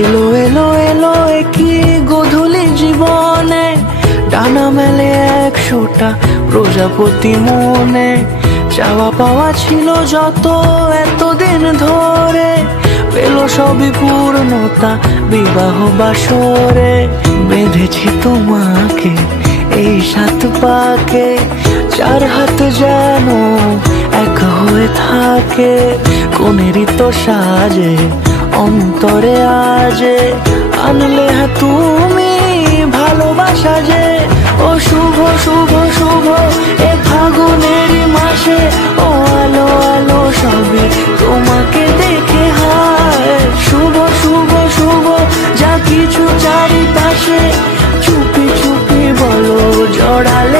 এলো এলো এলো একই গধূলি জীবনে, ডানা মেলে 100টা প্রজাপতি মনে। চাওয়া পাওয়া ছিল যত এতদিন ধরে, পেল সবই পূর্ণতা বিবাহ বাসরে। বেঁধেছি তোমাকে এই 7 পাকে, 4 হাত যেন এক হয়ে থাকে। কোনেরই তো সাজে অন্তরে আজে, আনলে তুমি ভালোবাসা যে। ও শুভ শুভ শুভ এ ফাগুনেরই মাসে, ও আলো আলো সবে তোমাকে দেখে হায়। শুভ শুভ শুভ যা কিছু চারিপাশে, চুপি চুপি বলো জড়ালে